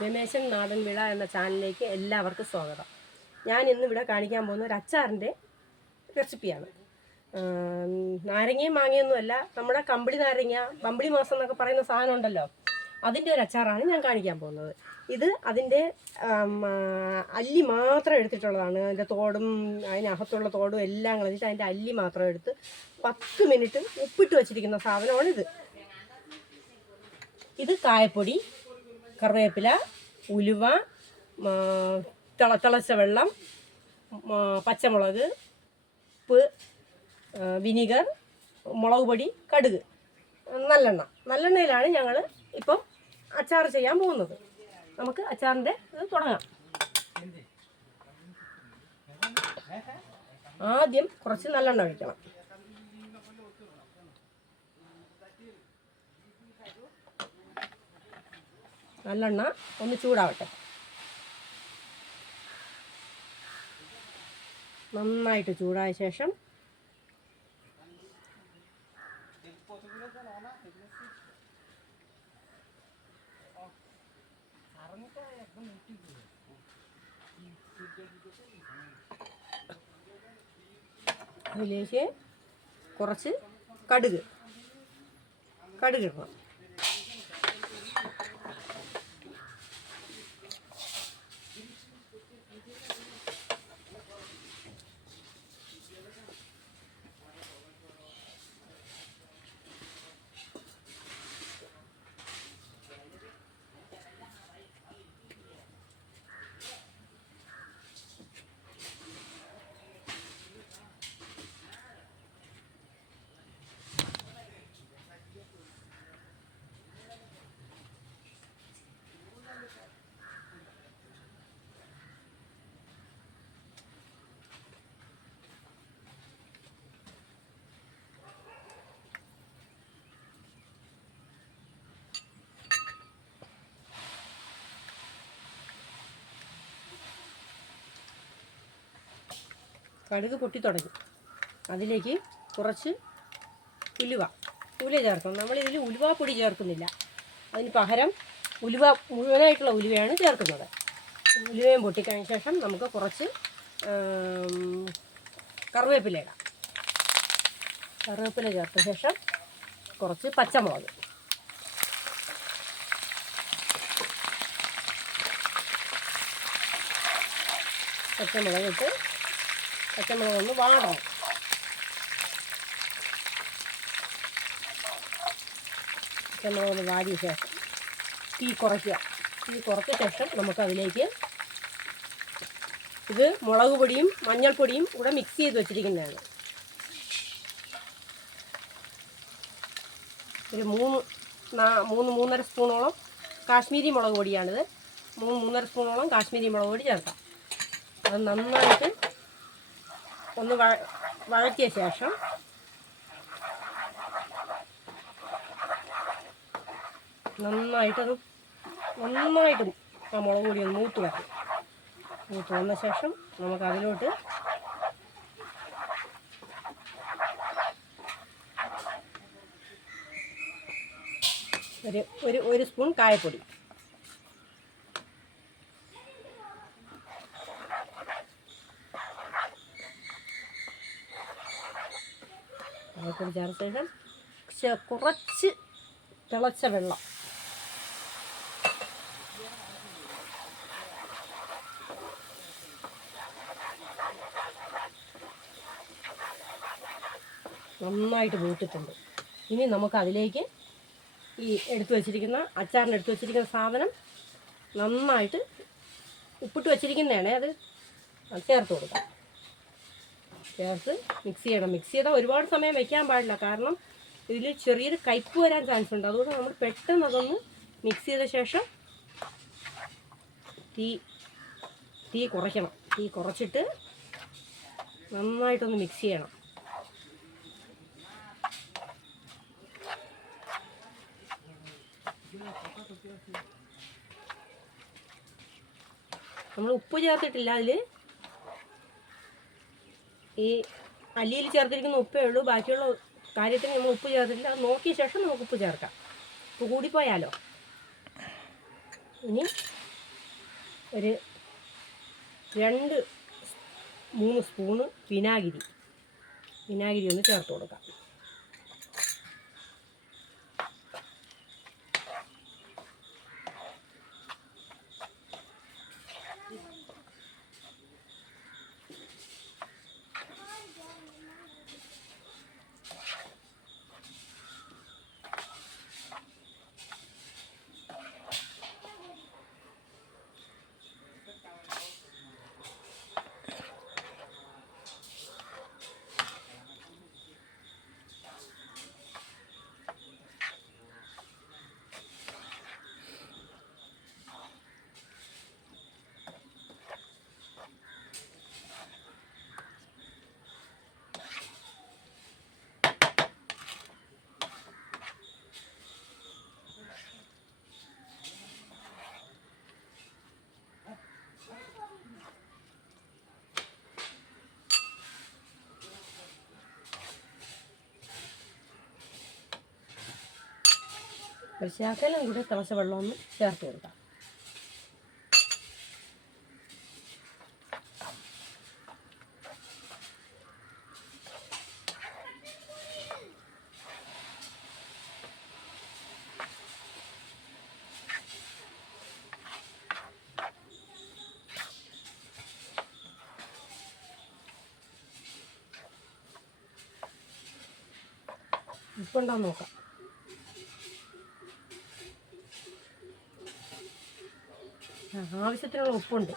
രമേശൻ നാടൻ വിള എന്ന ചാനലിലേക്ക് എല്ലാവർക്കും സ്വാഗതം. ഞാൻ ഇന്നിവിടെ കാണിക്കാൻ പോകുന്ന ഒരു അച്ചാറിൻ്റെ റെസിപ്പിയാണ്. നാരങ്ങയും മാങ്ങയൊന്നുമല്ല, നമ്മുടെ കമ്പിളി നാരങ്ങ, ബമ്പിളി മാസം എന്നൊക്കെ പറയുന്ന സാധനം ഉണ്ടല്ലോ, അതിൻ്റെ ഒരു അച്ചാറാണ് ഞാൻ കാണിക്കാൻ പോകുന്നത്. ഇത് അതിൻ്റെ അല്ലി മാത്രം എടുത്തിട്ടുള്ളതാണ്. അതിൻ്റെ തോടും അതിനകത്തുള്ള തോടും എല്ലാം കളഞ്ഞിട്ട് അതിൻ്റെ അല്ലി മാത്രം എടുത്ത് 10 മിനിറ്റ് ഉപ്പിട്ട് വച്ചിരിക്കുന്ന സാധനമാണിത്. ഇത് കായപ്പൊടി, കറിവേപ്പില, ഉലുവ, തിളച്ച വെള്ളം, പച്ചമുളക്, ഉപ്പ്, വിനീഗർ, മുളക് പൊടി, കടുക്, നല്ലെണ്ണയിലാണ് ഞങ്ങൾ ഇപ്പം അച്ചാർ ചെയ്യാൻ പോകുന്നത്. നമുക്ക് അച്ചാറിൻ്റെ ഇത് തുടങ്ങാം. ആദ്യം കുറച്ച് നല്ലെണ്ണ ഒഴിക്കണം. നല്ലെണ്ണ ഒന്ന് ചൂടാവട്ടെ. നന്നായിട്ട് ചൂടായ ശേഷം അതിലേക്ക് കുറച്ച് കടുക് ഇടണം. കടുക് പൊട്ടി തുടങ്ങി. അതിലേക്ക് കുറച്ച് ഉലുവ ചേർക്കണം. നമ്മളിതിൽ ഉലുവാപ്പൊടി ചേർക്കുന്നില്ല, അതിന് പകരം മുഴുവനായിട്ടുള്ള ഉലുവയാണ് ചേർക്കുന്നത്. ഉലുവയും പൊട്ടിക്കഴിഞ്ഞ ശേഷം നമുക്ക് കുറച്ച് കറിവേപ്പില ഇടാം. കറിവേപ്പില ചേർത്ത ശേഷം കുറച്ച് പച്ചമുളക്, ഇട്ട് പച്ചമുളകൊന്ന് വാടണം. പച്ചമുളകൊന്ന് വാടിയ ശേഷം തീ കുറച്ച ശേഷം നമുക്കതിലേക്ക് ഇത് മുളക് പൊടിയും മഞ്ഞൾപ്പൊടിയും കൂടെ മിക്സ് ചെയ്ത് വെച്ചിരിക്കുന്നതാണ്. ഒരു 3-3.5 സ്പൂണോളം കാശ്മീരി മുളക് പൊടിയാണിത്. 3-3.5 സ്പൂണോളം കാശ്മീരി മുളക് പൊടി ചേർക്കാം. അത് നന്നായിട്ട് ഒന്ന് വഴറ്റിയ ശേഷം നന്നായിട്ട് ആ മുളക് പൊടി ഒന്ന് മൂത്ത് വന്ന ശേഷം നമുക്കതിലോട്ട് ഒരു സ്പൂൺ കായപ്പൊടി, കായപ്പൊടി ചേർത്ത ശേഷം കുറച്ച് തിളച്ച വെള്ളം, നന്നായിട്ട് മൂത്തിട്ടുണ്ട്. ഇനി നമുക്കതിലേക്ക് ഈ അച്ചാറിന് എടുത്തു വച്ചിരിക്കുന്ന സാധനം നന്നായിട്ട് ഉപ്പിട്ട് വച്ചിരിക്കുന്നതാണ്, അത് ചേർത്ത് കൊടുക്കാം. ചേർത്ത് മിക്സ് ചെയ്യണം. മിക്സ് ചെയ്താൽ ഒരുപാട് സമയം വയ്ക്കാൻ പാടില്ല, കാരണം ഇതിൽ ചെറിയൊരു കയ്പ്പ് വരാൻ ചാൻസ് ഉണ്ട്. അതുകൊണ്ട് നമ്മൾ പെട്ടെന്ന് അതൊന്ന് മിക്സ് ചെയ്ത ശേഷം തീ കുറയ്ക്കണം. തീ കുറച്ചിട്ട് നന്നായിട്ടൊന്ന് മിക്സ് ചെയ്യണം. നമ്മൾ ഉപ്പ് ചേർത്തിട്ടില്ല, അതിൽ ഈ അല്ലിയിൽ ചേർത്തിരിക്കുന്ന ഉപ്പേ ഉള്ളൂ. ബാക്കിയുള്ള കാര്യത്തിന് നമ്മൾ ഉപ്പ് ചേർത്തിട്ടില്ല. അത് നോക്കിയ ശേഷം നമുക്ക് ഉപ്പ് ചേർക്കാം. ഉപ്പ് കൂടിപ്പോയാലോ. ഇനി ഒരു 2-3 സ്പൂണ് വിനാഗിരി ഒന്ന് ചേർത്ത് കൊടുക്കാം. ഒരു ശകലം കൂടെ തിളച്ച വെള്ളമൊന്ന് ചേർത്ത് കൊടുക്കാം. ഉപ്പുണ്ടോ നോക്കാം. ആവശ്യത്തിനുള്ള ഉപ്പുണ്ട്.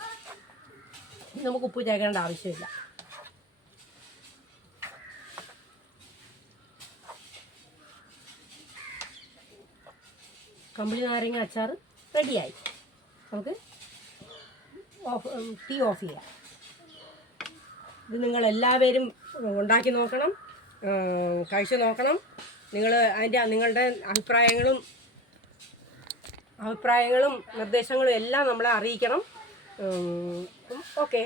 നമുക്ക് ഉപ്പ് ചേർക്കേണ്ട ആവശ്യമില്ല. കമ്പിളി നാരങ്ങ അച്ചാർ റെഡിയായി. നമുക്ക് തീ ഓഫ് ചെയ്യാം. ഇത് നിങ്ങളെല്ലാവരും ഉണ്ടാക്കി നോക്കണം, കഴിച്ചു നോക്കണം. നിങ്ങളുടെ അഭിപ്രായങ്ങളും നിർദ്ദേശങ്ങളും എല്ലാം നമ്മളെ അറിയിക്കണം. ഓക്കെ.